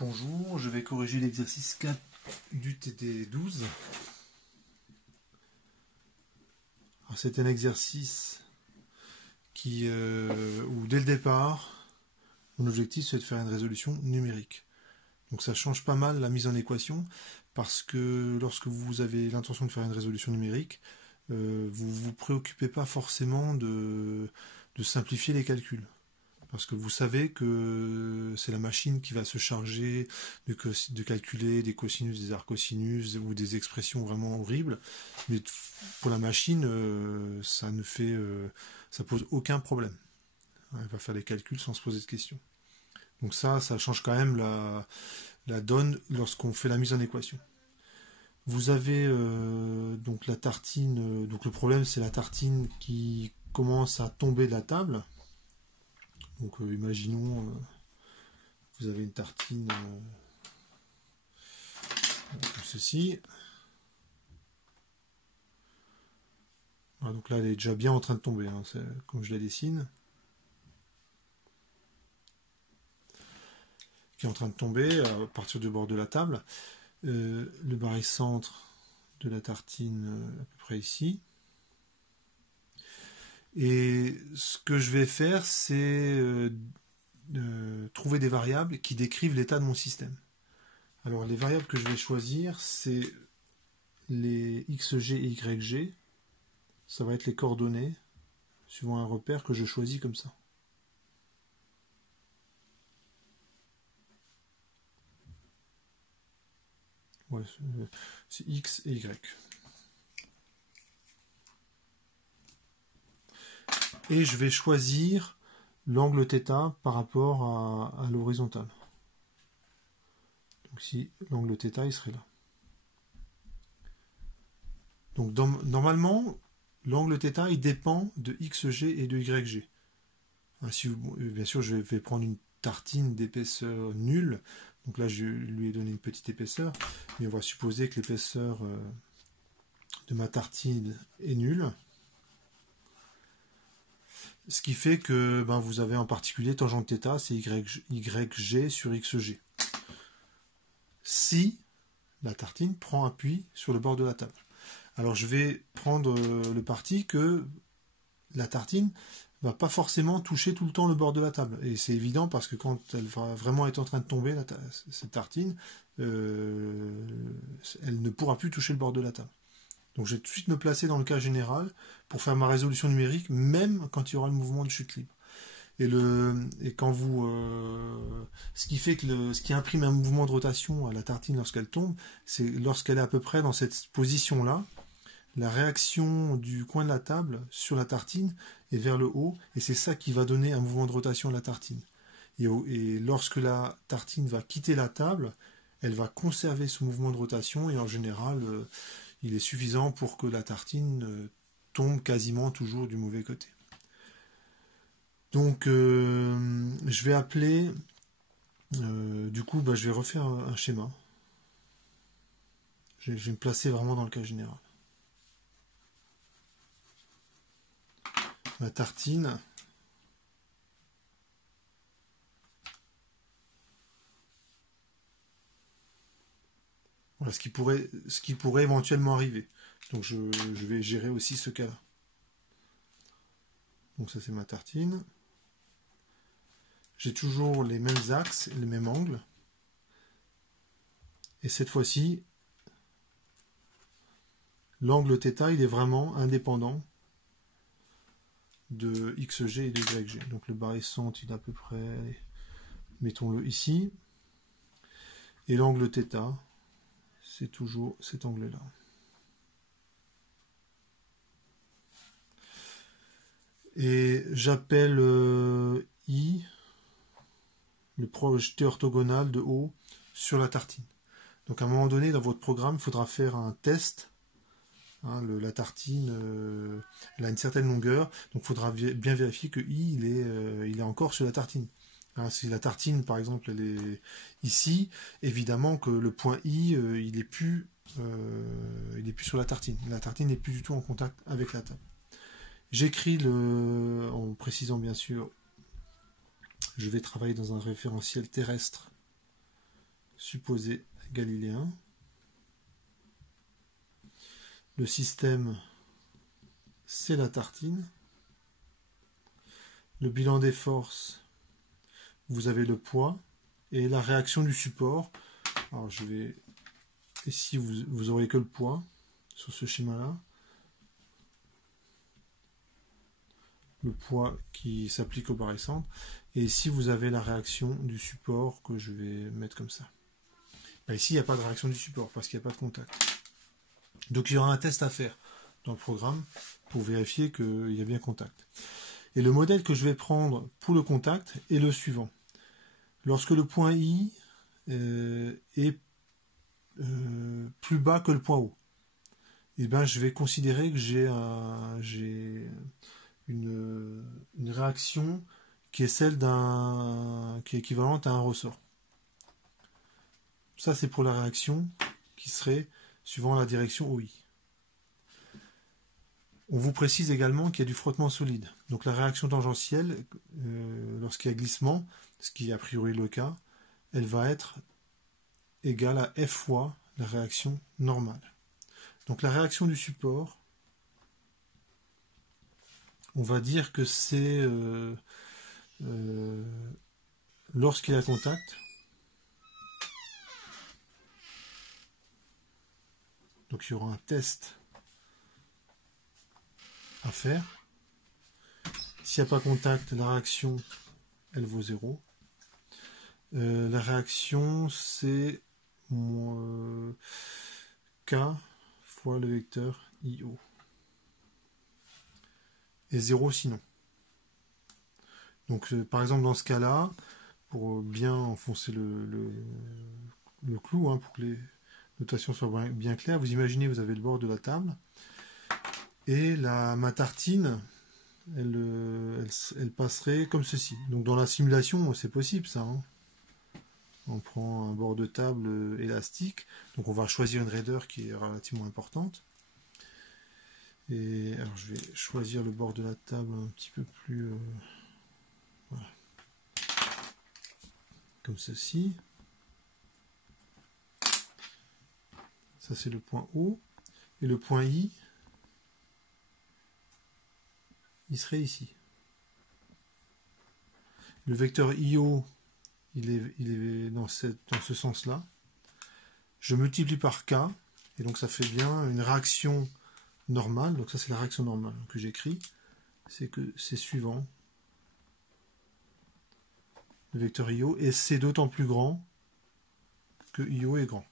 Bonjour, je vais corriger l'exercice 4 du TD12. C'est un exercice où dès le départ, mon objectif c'est de faire une résolution numérique. Donc ça change pas mal la mise en équation parce que lorsque vous avez l'intention de faire une résolution numérique, vous ne vous préoccupez pas forcément de simplifier les calculs. Parce que vous savez que c'est la machine qui va se charger de calculer des cosinus, des arcosinus ou des expressions vraiment horribles. Mais pour la machine, ça pose aucun problème. Elle va faire les calculs sans se poser de questions. Donc ça change quand même la donne lorsqu'on fait la mise en équation. Vous avez donc la tartine. Donc le problème, c'est la tartine qui commence à tomber de la table. Donc imaginons, vous avez une tartine comme ceci. Voilà, donc là, elle est déjà bien en train de tomber, hein, comme je la dessine. Qui est en train de tomber à partir du bord de la table. Le barycentre de la tartine à peu près ici. Et ce que je vais faire, c'est trouver des variables qui décrivent l'état de mon système. Alors les variables que je vais choisir, c'est les xg et yg. Ça va être les coordonnées suivant un repère que je choisis comme ça. Ouais, c'est x et y. Et je vais choisir l'angle θ par rapport à l'horizontale. Donc si l'angle θ, il serait là. Donc normalement, l'angle θ, il dépend de xg et de yg. Bien sûr, je vais prendre une tartine d'épaisseur nulle. Donc là, je lui ai donné une petite épaisseur. Mais on va supposer que l'épaisseur de ma tartine est nulle. Ce qui fait que vous avez en particulier tangente θ, c'est yg sur xg. Si la tartine prend appui sur le bord de la table. Alors je vais prendre le parti que la tartine ne va pas forcément toucher tout le temps le bord de la table. Et c'est évident parce que quand elle va vraiment être en train de tomber, cette tartine, elle ne pourra plus toucher le bord de la table. Donc je vais tout de suite me placer dans le cas général pour faire ma résolution numérique, même quand il y aura le mouvement de chute libre. Ce qui fait que ce qui imprime un mouvement de rotation à la tartine lorsqu'elle tombe, c'est lorsqu'elle est à peu près dans cette position-là, la réaction du coin de la table sur la tartine est vers le haut, et c'est ça qui va donner un mouvement de rotation à la tartine. Et lorsque la tartine va quitter la table, elle va conserver ce mouvement de rotation, et en général, il est suffisant pour que la tartine tombe quasiment toujours du mauvais côté. Donc je vais appeler, je vais refaire un schéma. Je vais me placer vraiment dans le cas général. Ma tartine. Voilà ce qui pourrait éventuellement arriver. Donc je vais gérer aussi ce cas-là. Donc ça c'est ma tartine. J'ai toujours les mêmes axes et les mêmes angles. Et cette fois-ci, l'angle θ, il est vraiment indépendant de xg et de yg. Donc le barycentre, il est à peu près, mettons-le ici. Et l'angle θ, c'est toujours cet angle-là. Et j'appelle I le projeté orthogonal de haut sur la tartine. Donc à un moment donné, dans votre programme, il faudra faire un test. La tartine, elle a une certaine longueur, donc il faudra bien vérifier que I, il est encore sur la tartine. Si la tartine, par exemple, elle est ici, évidemment que le point I, il est plus sur la tartine. La tartine n'est plus du tout en contact avec la table. J'écris en précisant bien sûr, je vais travailler dans un référentiel terrestre supposé galiléen. Le système, c'est la tartine. Le bilan des forces, vous avez le poids. Et la réaction du support, alors je vais... Ici, vous aurez que le poids sur ce schéma-là. Le poids qui s'applique aux barres récentes. Et ici, vous avez la réaction du support que je vais mettre comme ça. Là, ici, il n'y a pas de réaction du support parce qu'il n'y a pas de contact. Donc, il y aura un test à faire dans le programme pour vérifier qu'il y a bien contact. Et le modèle que je vais prendre pour le contact est le suivant. Lorsque le point I est plus bas que le point O, et ben, je vais considérer que j'ai une réaction qui est celle qui est équivalente à un ressort. Ça, c'est pour la réaction qui serait suivant la direction OI. On vous précise également qu'il y a du frottement solide. Donc la réaction tangentielle, lorsqu'il y a glissement, ce qui est a priori le cas, elle va être égale à F fois la réaction normale. Donc la réaction du support, on va dire que c'est lorsqu'il y a contact. Donc il y aura un test à faire. S'il n'y a pas contact, la réaction, elle vaut 0. La réaction, c'est K fois le vecteur IO. Et 0 sinon. Donc par exemple dans ce cas-là, pour bien enfoncer le clou, hein, pour que les notations soient bien claires, vous imaginez, vous avez le bord de la table, et ma tartine, elle passerait comme ceci. Donc dans la simulation, c'est possible ça. Hein. On prend un bord de table élastique, donc on va choisir une raideur qui est relativement importante. Et alors je vais choisir le bord de la table un petit peu plus... voilà. Comme ceci. Ça c'est le point O. Et le point I, il serait ici. Le vecteur IO, il est dans ce sens-là. Je multiplie par K, et donc ça fait bien une réaction normale. Donc ça c'est la réaction normale que j'écris. C'est que c'est suivant. Le vecteur IO, et c'est d'autant plus grand que IO est grand.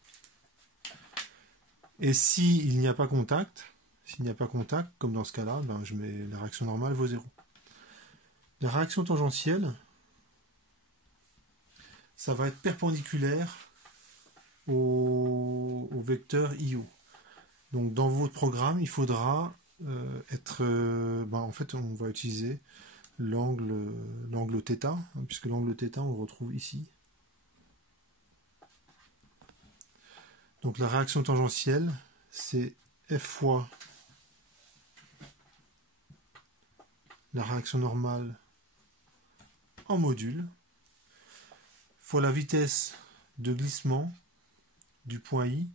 Et s'il n'y a pas contact, comme dans ce cas-là, ben je mets la réaction normale vaut 0. La réaction tangentielle, ça va être perpendiculaire au vecteur IO. Donc dans votre programme, il faudra en fait, on va utiliser l'angle θ, hein, puisque l'angle θ, on le retrouve ici. Donc la réaction tangentielle, c'est F fois la réaction normale en module, fois la vitesse de glissement du point I,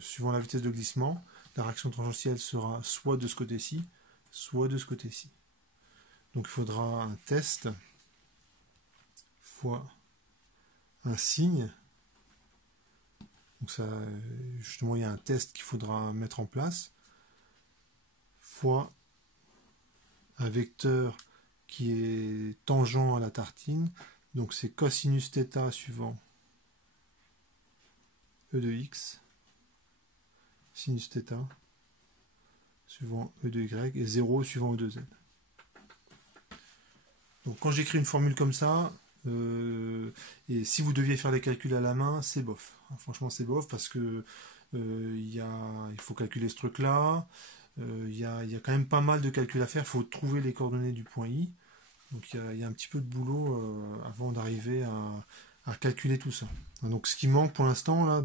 suivant la vitesse de glissement, la réaction tangentielle sera soit de ce côté-ci, soit de ce côté-ci. Donc il faudra un test fois un signe. Donc ça, justement, il y a un test qu'il faudra mettre en place, fois un vecteur qui est tangent à la tartine. Donc c'est cosinus θ suivant E de x, sinus θ suivant E de y, et 0 suivant E de z. Donc quand j'écris une formule comme ça, et si vous deviez faire des calculs à la main, c'est bof. Franchement, c'est bof parce que il faut calculer ce truc-là. Il y a quand même pas mal de calculs à faire. Il faut trouver les coordonnées du point I. Donc il y a un petit peu de boulot avant d'arriver à calculer tout ça. Donc ce qui manque pour l'instant là,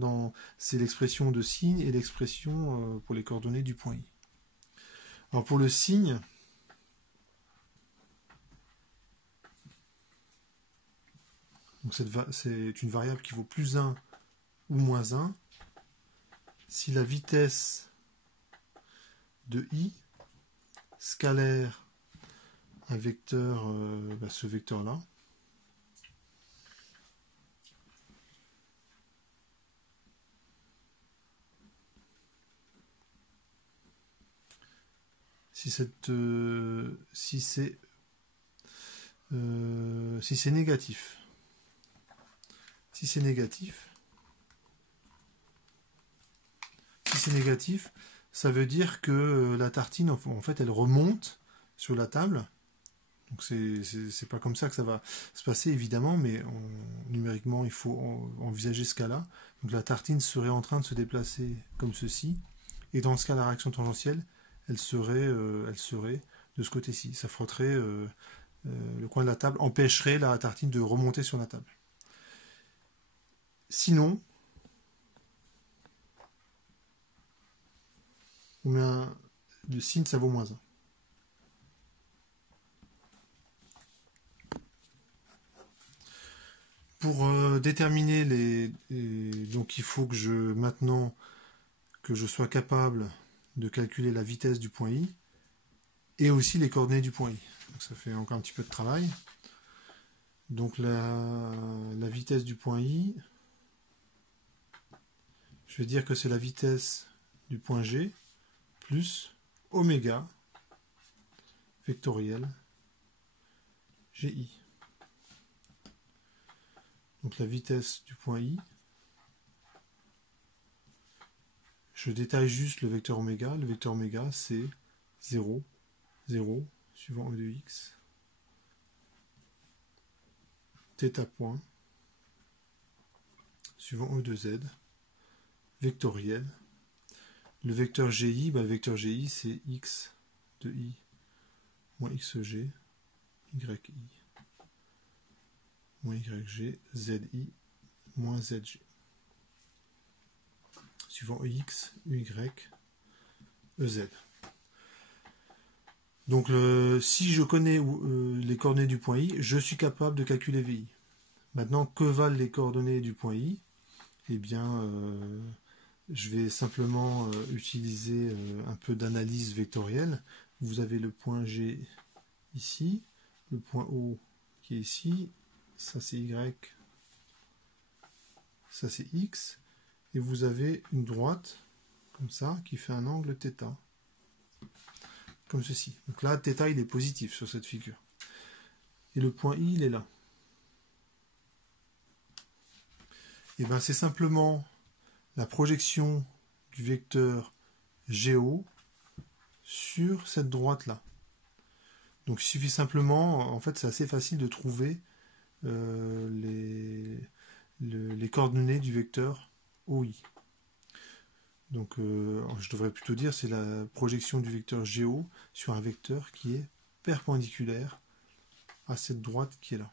c'est l'expression de signe et l'expression pour les coordonnées du point I. Alors pour le signe, Donc c'est une variable qui vaut plus 1 ou moins 1 si la vitesse de i scalaire un vecteur, ce vecteur-là, si c'est négatif. Si c'est négatif, ça veut dire que la tartine, en fait, elle remonte sur la table. Donc c'est pas comme ça que ça va se passer, évidemment, mais numériquement, il faut envisager ce cas-là. Donc la tartine serait en train de se déplacer comme ceci, et dans ce cas, la réaction tangentielle, elle serait de ce côté-ci. Ça frotterait le coin de la table, empêcherait la tartine de remonter sur la table. Sinon, on met le sin, ça vaut moins 1. Pour déterminer donc il faut que maintenant que je sois capable de calculer la vitesse du point I et aussi les coordonnées du point I. Donc ça fait encore un petit peu de travail. Donc la vitesse du point I, je vais dire que c'est la vitesse du point G plus oméga vectoriel GI. Donc la vitesse du point I, je détaille juste le vecteur oméga. Le vecteur oméga, c'est 0, 0, suivant E de x, θ point, suivant E de z, vectoriel. Le vecteur GI, le vecteur GI, c'est x de i moins xg, yi moins yg, zi moins zg. Suivant ex, uy, ez. Donc si je connais les coordonnées du point I, je suis capable de calculer VI. Maintenant, que valent les coordonnées du point I? Eh bien, je vais simplement utiliser un peu d'analyse vectorielle. Vous avez le point G ici, le point O qui est ici, ça c'est Y, ça c'est X, et vous avez une droite, comme ça, qui fait un angle θ, comme ceci. Donc là, θ il est positif sur cette figure. Et le point I, il est là. Et bien c'est simplement la projection du vecteur GO sur cette droite-là. Donc il suffit simplement, en fait c'est assez facile de trouver les coordonnées du vecteur OI. Donc je devrais plutôt dire c'est la projection du vecteur GO sur un vecteur qui est perpendiculaire à cette droite qui est là.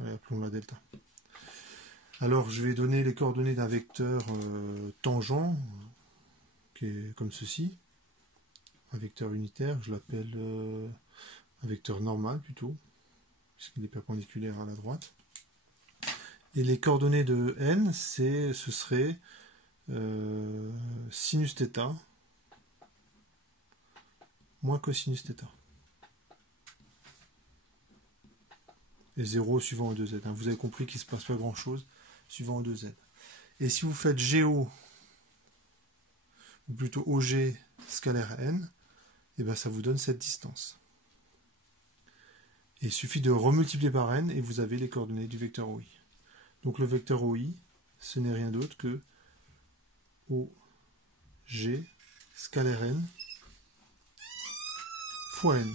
Allez, appelons-la delta. Alors je vais donner les coordonnées d'un vecteur tangent, qui est comme ceci. Un vecteur unitaire, je l'appelle un vecteur normal plutôt, puisqu'il est perpendiculaire à la droite. Et les coordonnées de n, ce serait sinus θ moins cosinus θ. Et 0 suivant E2z. Vous avez compris qu'il ne se passe pas grand chose suivant E2z. Et si vous faites GO, ou plutôt OG scalaire n, et bien ça vous donne cette distance. Et il suffit de remultiplier par n et vous avez les coordonnées du vecteur OI. Donc le vecteur OI, ce n'est rien d'autre que OG scalaire n fois n.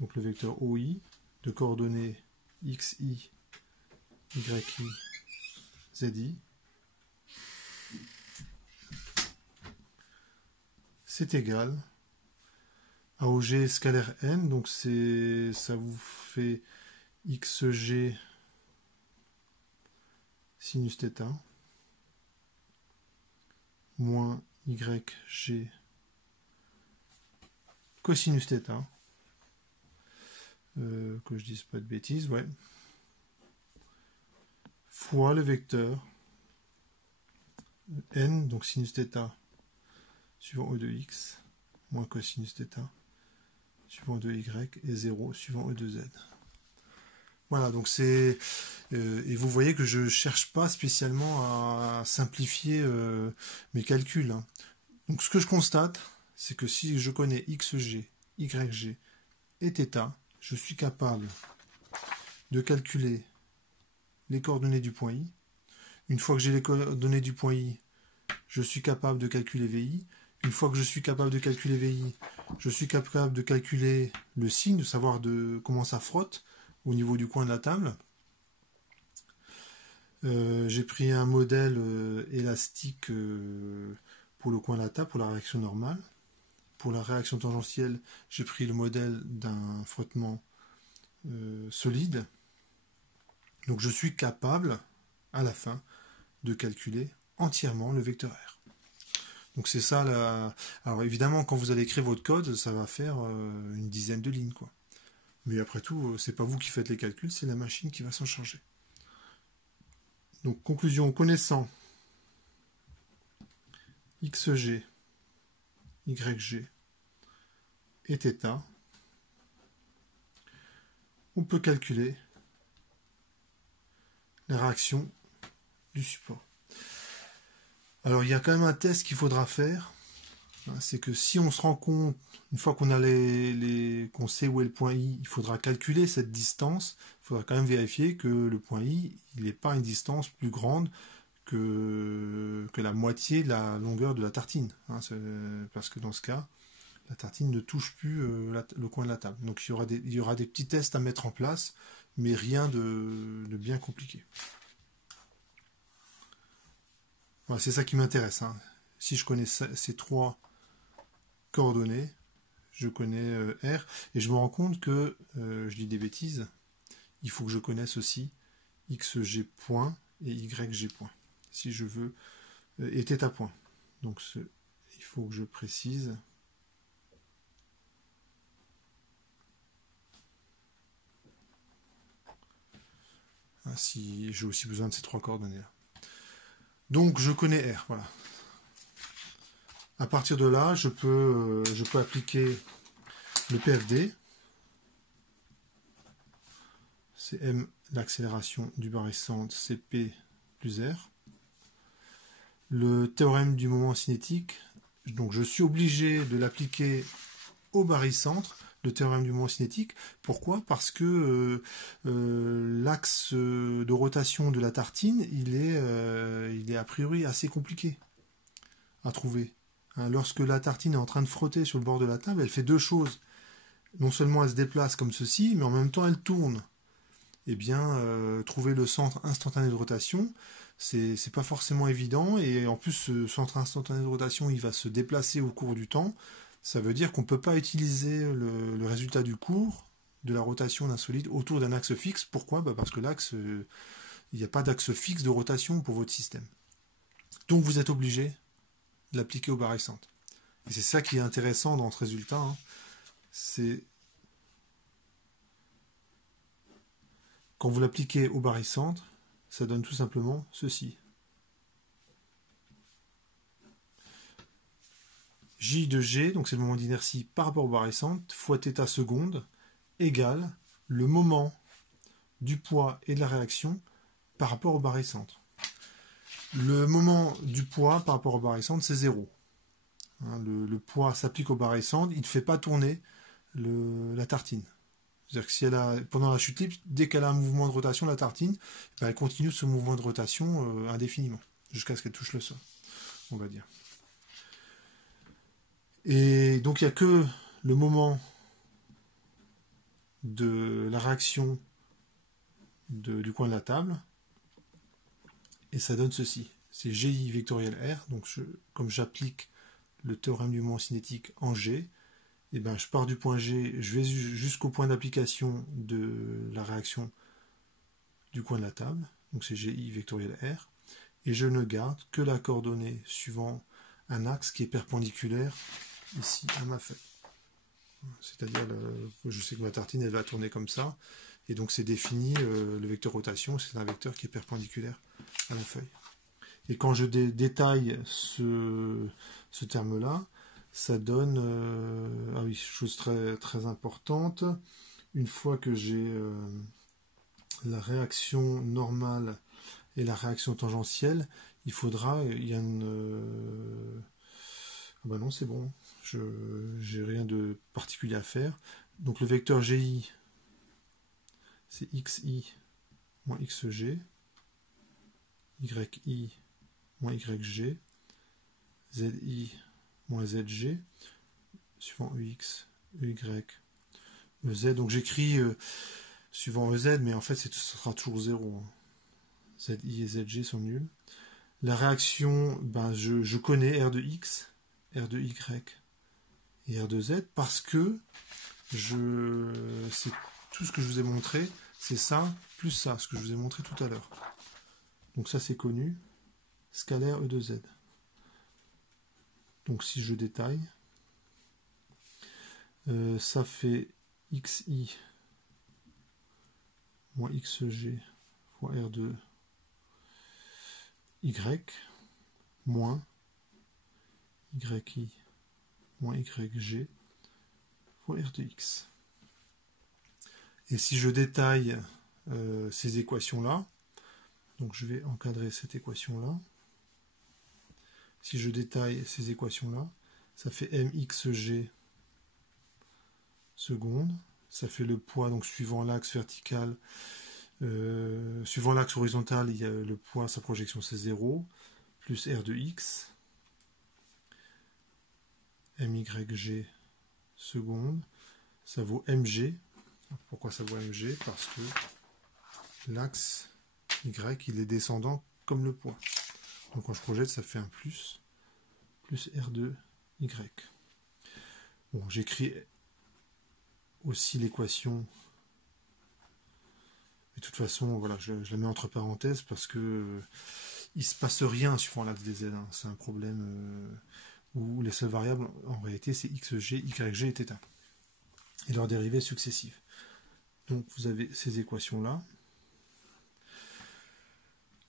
Donc le vecteur OI de coordonnées xi, yi, zi, c'est égal à OG scalaire n, donc ça vous fait xg sinus θ moins yg cosinus θ que je dise pas de bêtises, ouais, fois le vecteur n, donc sinus θ suivant E de x, moins cosinus θ suivant E de y, et 0 suivant E de z. Voilà, donc c'est... et vous voyez que je ne cherche pas spécialement à simplifier mes calculs, hein. Donc ce que je constate, c'est que si je connais xg, yg et θ, je suis capable de calculer les coordonnées du point I. Une fois que j'ai les coordonnées du point I, je suis capable de calculer VI. Une fois que je suis capable de calculer VI, je suis capable de calculer le signe, de savoir comment ça frotte au niveau du coin de la table. J'ai pris un modèle élastique pour le coin de la table, pour la réaction normale. Pour la réaction tangentielle, j'ai pris le modèle d'un frottement solide. Donc je suis capable, à la fin, de calculer entièrement le vecteur R. Donc c'est ça la... Alors évidemment, quand vous allez écrire votre code, ça va faire une dizaine de lignes, quoi. Mais après tout, c'est pas vous qui faites les calculs, c'est la machine qui va s'en charger. Donc conclusion, connaissant xg, yg et θ, on peut calculer la réaction du support. Alors il y a quand même un test qu'il faudra faire, c'est que si on se rend compte, une fois qu'on a qu'on sait où est le point I, il faudra calculer cette distance, il faudra quand même vérifier que le point I, il n'est pas une distance plus grande que la moitié de la longueur de la tartine, hein, parce que dans ce cas, la tartine ne touche plus le coin de la table. Donc il y aura des petits tests à mettre en place, mais rien de bien compliqué. Voilà, c'est ça qui m'intéresse, hein. Si je connais ces trois coordonnées, je connais R, et je me rends compte que, je dis des bêtises, il faut que je connaisse aussi xg point et yg point, si je veux, et θ point. Donc il faut que je précise. Si j'ai aussi besoin de ces trois coordonnées-là. Donc je connais R, voilà. À partir de là, je peux appliquer le PFD. C'est M, l'accélération du barycentre, c'est P plus R. Le théorème du moment cinétique, donc je suis obligé de l'appliquer au barycentre, le théorème du moment cinétique. Pourquoi? Parce que l'axe de rotation de la tartine, il est a priori assez compliqué à trouver. Hein, lorsque la tartine est en train de frotter sur le bord de la table, elle fait deux choses. Non seulement elle se déplace comme ceci, mais en même temps elle tourne. Eh bien, trouver le centre instantané de rotation, c'est pas forcément évident, et en plus ce centre instantané de rotation il va se déplacer au cours du temps. Ça veut dire qu'on ne peut pas utiliser le résultat du cours de la rotation d'un solide autour d'un axe fixe. Pourquoi? Parce que l'axe, il n'y a pas d'axe fixe de rotation pour votre système. Donc vous êtes obligé de l'appliquer au barycentre. Et c'est ça qui est intéressant dans ce résultat, hein. C'est quand vous l'appliquez au barycentre, ça donne tout simplement ceci. J de G, donc c'est le moment d'inertie par rapport au barycentre, fois θ seconde, égale le moment du poids et de la réaction par rapport au barycentre. Le moment du poids par rapport au barycentre, c'est 0. Hein, le poids s'applique au barycentre, il ne fait pas tourner la tartine. C'est-à-dire que si pendant la chute libre, dès qu'elle a un mouvement de rotation, la tartine, ben elle continue ce mouvement de rotation indéfiniment, jusqu'à ce qu'elle touche le sol, on va dire. Et donc il n'y a que le moment de la réaction du coin de la table, et ça donne ceci. C'est GI vectoriel R, donc comme j'applique le théorème du moment cinétique en G, et ben je pars du point G, je vais jusqu'au point d'application de la réaction du coin de la table, donc c'est GI vectoriel R, et je ne garde que la coordonnée suivant un axe qui est perpendiculaire ici à ma feuille. C'est-à-dire, je sais que ma tartine, elle va tourner comme ça. Et donc, c'est défini, le vecteur rotation, c'est un vecteur qui est perpendiculaire à la feuille. Et quand je détaille ce terme-là, ça donne... ah oui, chose très, très importante. Une fois que j'ai la réaction normale et la réaction tangentielle, il y a une... Ah bah non, c'est bon, je n'ai rien de particulier à faire. Donc le vecteur GI, c'est XI moins XG, YI moins YG, ZI moins ZG, suivant EX, EY, EZ. Donc j'écris suivant EZ, mais en fait ce sera toujours 0. ZI et ZG sont nuls. La réaction, ben, je connais R de X, R de Y et R de Z parce que c'est tout ce que je vous ai montré, c'est ça plus ça, ce que je vous ai montré tout à l'heure. Donc ça c'est connu, scalaire E de Z. Donc si je détaille, ça fait XI moins XG fois R de Y moins YI moins YG fois R de X. Et si je détaille ces équations-là, donc je vais encadrer cette équation-là. Si je détaille ces équations-là, ça fait mxg seconde, ça fait le poids, donc suivant l'axe vertical, suivant l'axe horizontal, il y a le poids, sa projection c'est 0, plus R de X, myg seconde, ça vaut mg. Pourquoi ça vaut mg? Parce que l'axe y, il est descendant comme le poids. Donc quand je projette, ça fait un plus R de y. Bon, j'écris aussi l'équation. Et de toute façon, voilà, je la mets entre parenthèses parce que il se passe rien suivant l'axe des Z. Hein. C'est un problème où les seules variables, en réalité, c'est xg, yg et θ. Et leurs dérivées successives. Donc vous avez ces équations-là.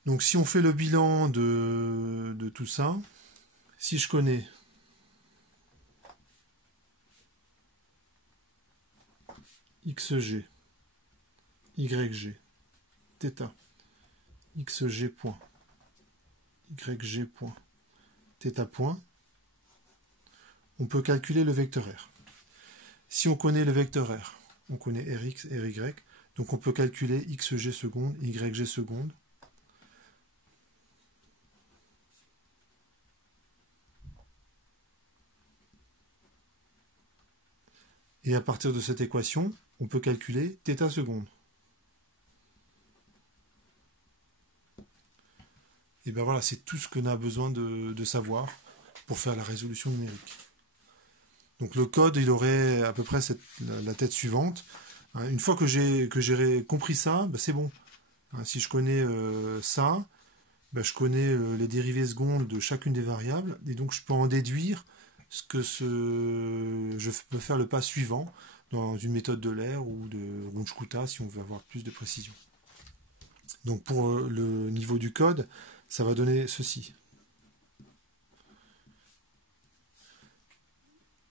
Donc si on fait le bilan de tout ça, si je connais xg, yg, θ, xg point, yg point, θ point, on peut calculer le vecteur R. Si on connaît le vecteur R, on connaît Rx, Ry, donc on peut calculer xg seconde, yg seconde. Et à partir de cette équation, on peut calculer θ seconde. Et bien voilà, c'est tout ce qu'on a besoin de savoir pour faire la résolution numérique. Donc le code, il aurait à peu près la tête suivante. Une fois que j'ai compris ça, ben c'est bon. Si je connais ça, ben je connais les dérivées secondes de chacune des variables, et donc je peux en déduire je peux faire le pas suivant dans une méthode de l'air ou de Runge-Kutta si on veut avoir plus de précision. Donc pour le niveau du code, ça va donner ceci.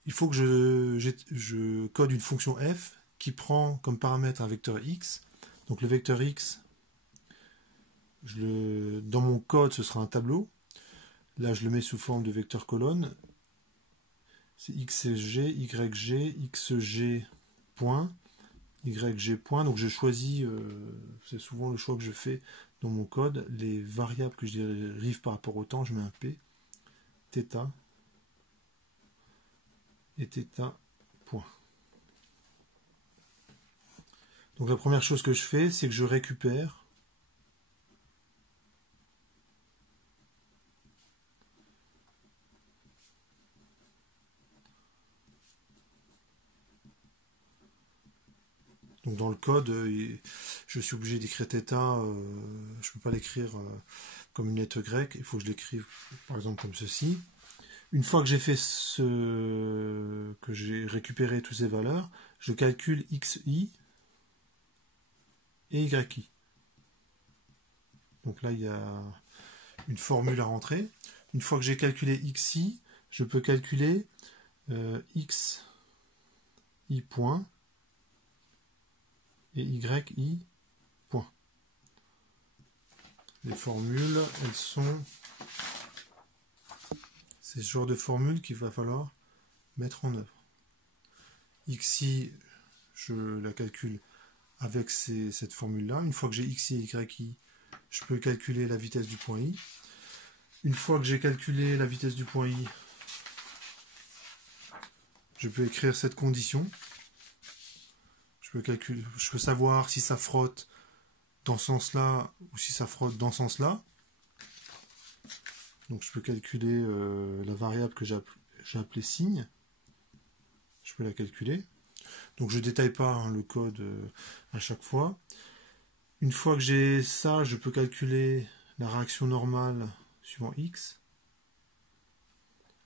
Il faut que je code une fonction f qui prend comme paramètre un vecteur x. Donc le vecteur x, dans mon code, ce sera un tableau. Là, je le mets sous forme de vecteur colonne. C'est xg, yg, xg point, yg point. Donc je choisis, c'est souvent le choix que je fais dans mon code, les variables que je dérive par rapport au temps, je mets un p, θ et θ point. Donc la première chose que je fais, c'est que je récupère donc dans le code, je suis obligé d'écrire θ, je ne peux pas l'écrire comme une lettre grecque, il faut que je l'écrive par exemple comme ceci. Une fois que j'ai fait que j'ai récupéré toutes ces valeurs, je calcule xi et yi. Donc là, il y a une formule à rentrer. Une fois que j'ai calculé xi, je peux calculer xi point et yi point. Les formules, elles sont... C'est ce genre de formule qu'il va falloir mettre en œuvre. Xi, je la calcule avec cette formule-là. Une fois que j'ai xi et yi, je peux calculer la vitesse du point i. Une fois que j'ai calculé la vitesse du point i, je peux écrire cette condition. Je peux savoir si ça frotte dans ce sens-là ou si ça frotte dans ce sens-là. Donc je peux calculer la variable que j'ai appelée signe. Je peux la calculer. Donc je ne détaille pas le code à chaque fois. Une fois que j'ai ça, je peux calculer la réaction normale suivant x,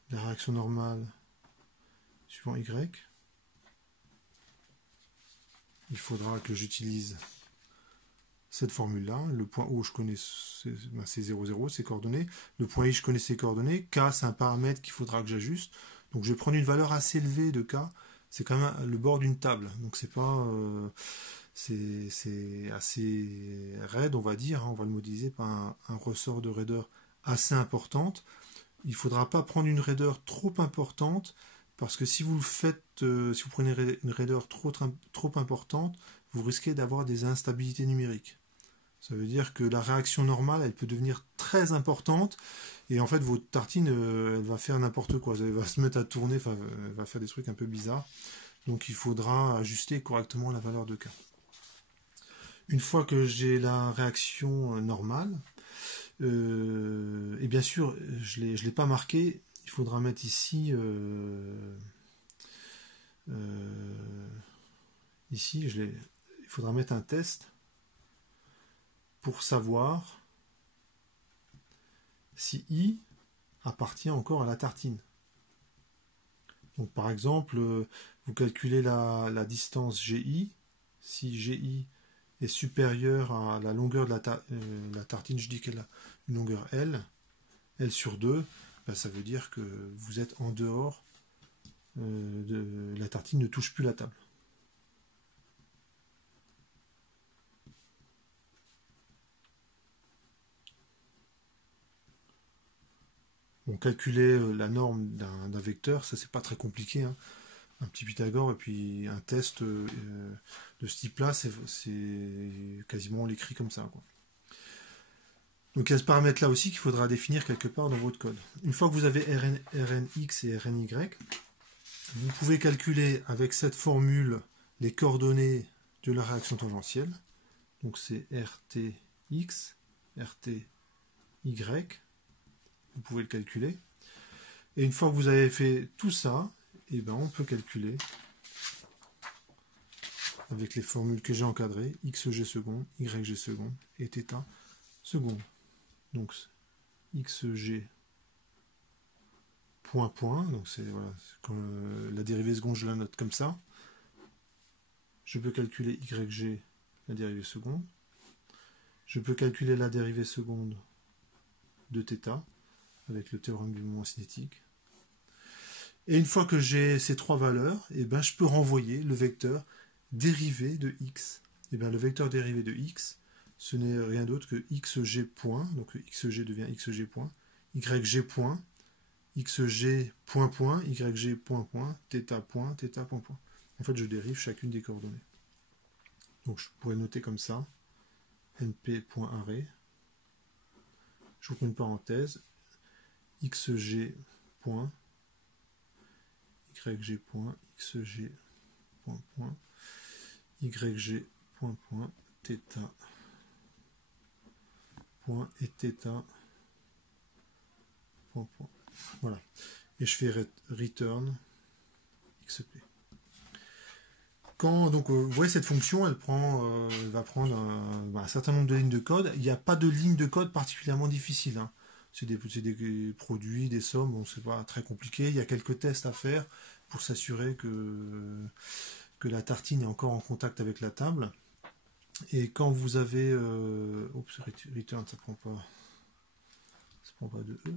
la réaction normale suivant y. Il faudra que j'utilise cette formule-là. Le point O, je connais, c'est 0, 0, ses coordonnées. Le point I, je connais ses coordonnées. K, c'est un paramètre qu'il faudra que j'ajuste. Donc je vais prendre une valeur assez élevée de K. C'est quand même le bord d'une table. Donc c'est pas... c'est assez raide, on va dire. On va le modéliser par un ressort de raideur assez importante. Il ne faudra pas prendre une raideur trop importante, parce que si vous le faites, si vous prenez une raideur trop importante, vous risquez d'avoir des instabilités numériques. Ça veut dire que la réaction normale, elle peut devenir très importante, et en fait, votre tartine, elle va faire n'importe quoi. Elle va se mettre à tourner, enfin, elle va faire des trucs un peu bizarres. Donc, il faudra ajuster correctement la valeur de K. Une fois que j'ai la réaction normale, et bien sûr, je ne l'ai pas marqué, il faudra mettre ici, il faudra mettre un test pour savoir si I appartient encore à la tartine. Donc par exemple, vous calculez la distance GI, si GI est supérieure à la longueur de la tartine, je dis qu'elle a une longueur L sur 2, ben ça veut dire que vous êtes en dehors de la tartine, ne touche plus la table. Bon, calculer la norme d'un vecteur, ça c'est pas très compliqué, hein. Un petit Pythagore et puis un test de ce type-là, c'est quasiment on l'écrit comme ça, quoi. Donc il y a ce paramètre-là aussi qu'il faudra définir quelque part dans votre code. Une fois que vous avez Rnx et Rny, vous pouvez calculer avec cette formule les coordonnées de la réaction tangentielle. Donc c'est Rtx, Rty, vous pouvez le calculer. Et une fois que vous avez fait tout ça, eh ben on peut calculer avec les formules que j'ai encadrées, xg seconde, yg seconde et θ seconde. Donc xg point point, donc c'est voilà, la dérivée seconde, je la note comme ça. Je peux calculer yg, la dérivée seconde. Je peux calculer la dérivée seconde de θ avec le théorème du mouvement cinétique. Et une fois que j'ai ces trois valeurs, eh ben, je peux renvoyer le vecteur dérivé de x. Eh ben, le vecteur dérivé de x, ce n'est rien d'autre que xg point, donc xg devient xg point, yg point, xg point point, yg point point, θ point, θ point point. En fait, je dérive chacune des coordonnées. Donc, je pourrais noter comme ça, np.array, j'ouvre une parenthèse, xg point, yg point, xg point point, yg point point, θ point et θ point point. Voilà. Et je fais return xp. Quand donc vous voyez cette fonction, elle va prendre un certain nombre de lignes de code. Il n'y a pas de ligne de code particulièrement difficile, hein. des produits, des sommes, bon, c'est pas très compliqué. Il y a quelques tests à faire pour s'assurer que la tartine est encore en contact avec la table. Et quand vous avez... oups, return, ça prend pas de E.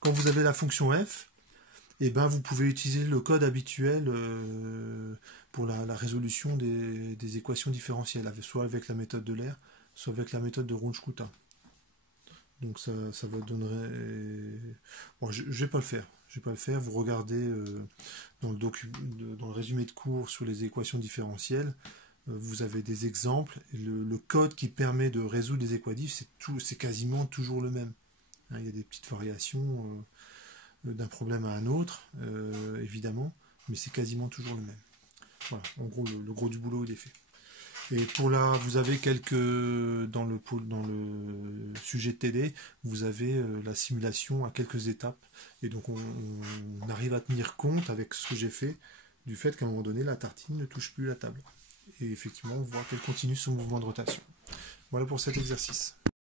Quand vous avez la fonction F, et ben vous pouvez utiliser le code habituel pour la résolution des équations différentielles, soit avec la méthode de l'air, soit avec la méthode de Runge-Kutta. Donc ça va donner... Bon, je vais pas le faire. Je vais pas le faire. Vous regardez dans le résumé de cours sur les équations différentielles, vous avez des exemples. Et le code qui permet de résoudre les équatifs, c'est quasiment toujours le même. Hein, il y a des petites variations d'un problème à un autre, évidemment, mais c'est quasiment toujours le même. Voilà, en gros, le gros du boulot, il est fait. Et pour là, vous avez dans le sujet de TD, vous avez la simulation à quelques étapes. Et donc, on arrive à tenir compte, avec ce que j'ai fait, du fait qu'à un moment donné, la tartine ne touche plus la table. Et effectivement, on voit qu'elle continue son mouvement de rotation. Voilà pour cet exercice.